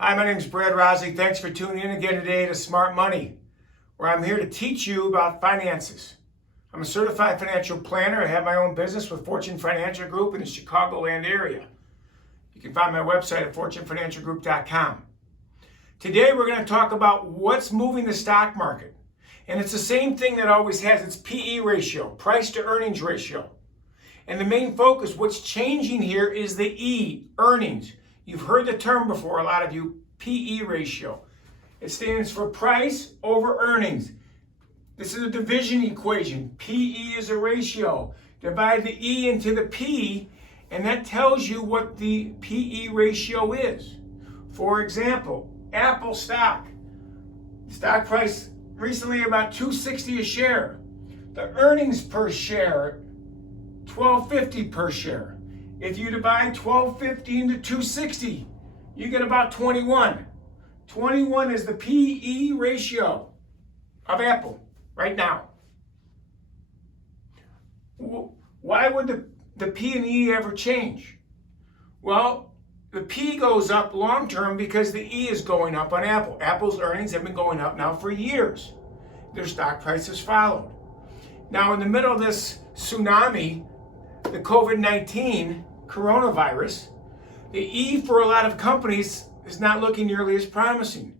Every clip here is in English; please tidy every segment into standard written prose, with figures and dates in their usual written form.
Hi, my name is Rosley. Thanks for tuning in again today to Smart Money, where I'm here to teach you about finances. I'm a certified financial planner. I have my own business with Fortune Financial Group in the Chicagoland area. You can find my website at fortunefinancialgroup.com. Today we're going to talk about what's moving the stock market. And it's the same thing that always has. It's PE ratio, price to earnings ratio. And the main focus, what's changing here is the E, earnings. You've heard the term before, a lot of you, PE ratio. It stands for price over earnings. This is a division equation. PE is a ratio. Divide the E into the P, and that tells you what the PE ratio is. For example, Apple stock price recently about $2.60 a share. The earnings per share, $12.50 per share. If you divide $12.50 into $2.60, you get about 21. 21 is the PE ratio of Apple right now. Why would the P and E ever change? Well, the P goes up long term because the E is going up on Apple. Apple's earnings have been going up now for years. Their stock price has followed. Now, in the middle of this tsunami, the COVID-19 coronavirus, the E for a lot of companies is not looking nearly as promising.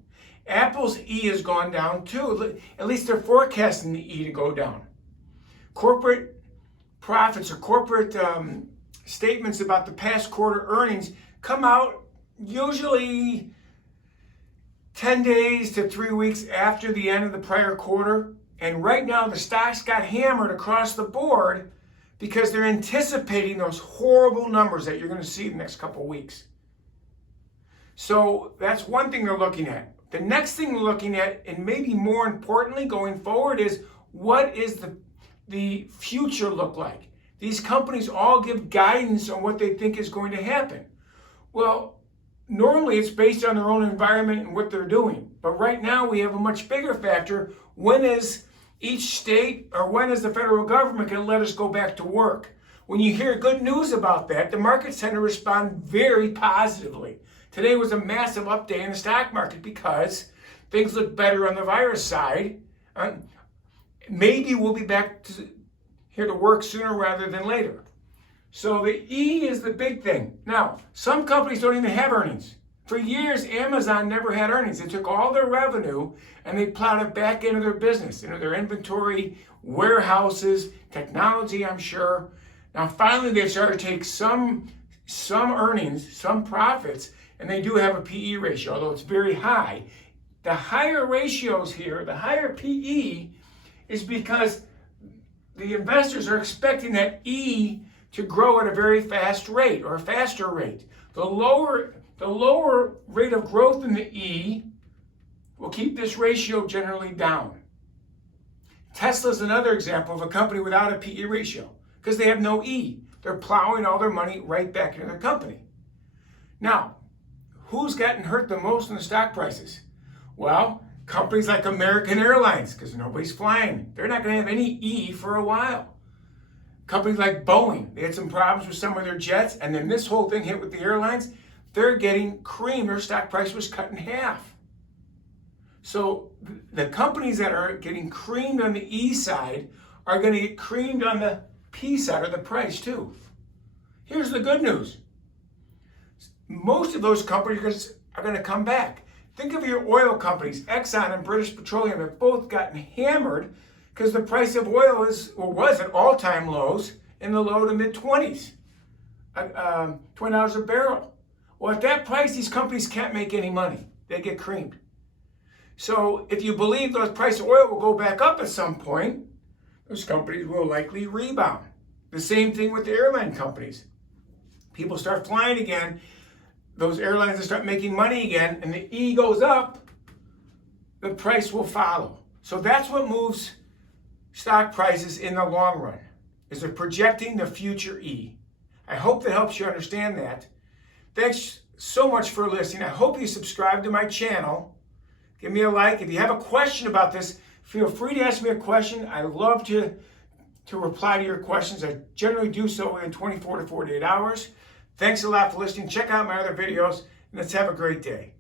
Apple's E has gone down too. At least they're forecasting the E to go down. Corporate profits or corporate statements about the past quarter earnings come out usually 10 days to 3 weeks after the end of the prior quarter. And right now the stocks got hammered across the board because they're anticipating those horrible numbers that you're going to see in the next couple of weeks. So that's one thing they're looking at. The next thing they're looking at, and maybe more importantly going forward, is what is the future look like? These companies all give guidance on what they think is going to happen. Well, normally it's based on their own environment and what they're doing. But right now we have a much bigger factor. When is each state or when is the federal government going to let us go back to work? When you hear good news about that, the markets tend to respond very positively. Today was a massive update in the stock market because things look better on the virus side. Maybe we'll be back here to work sooner rather than later. So the E is the big thing. Now, some companies don't even have earnings. For years, Amazon never had earnings. They took all their revenue and they plowed it back into their business, into their inventory, warehouses, technology, I'm sure. Now, finally, they've started to take some earnings, some profits, and they do have a PE ratio, although it's very high. The higher ratios here, the higher PE, is because the investors are expecting that E to grow at a very fast rate or a faster rate. The lower rate of growth in the E will keep this ratio generally down. Tesla's another example of a company without a PE ratio because they have no E. They're plowing all their money right back into their company. Now, who's gotten hurt the most in the stock prices? Well, companies like American Airlines, because nobody's flying. They're not going to have any E for a while. Companies like Boeing, they had some problems with some of their jets, and then this whole thing hit with the airlines. They're getting creamed. Their stock price was cut in half. So the companies that are getting creamed on the E side are going to get creamed on the P side, or the price too. Here's the good news. Most of those companies are going to come back. Think of your oil companies. Exxon and British Petroleum have both gotten hammered because the price of oil was at all-time lows in the low to mid-20s, $20 a barrel. Well, at that price, these companies can't make any money. They get creamed. So if you believe the price of oil will go back up at some point, those companies will likely rebound. The same thing with the airline companies. People start flying again, those airlines will start making money again, and the E goes up, the price will follow. So that's what moves stock prices in the long run, is they're projecting the future E. I hope that helps you understand that. Thanks so much for listening. I hope you subscribe to my channel. Give me a like. If you have a question about this, feel free to ask me a question. I love to reply to your questions. I generally do so within 24 to 48 hours. Thanks a lot for listening. Check out my other videos, and let's have a great day.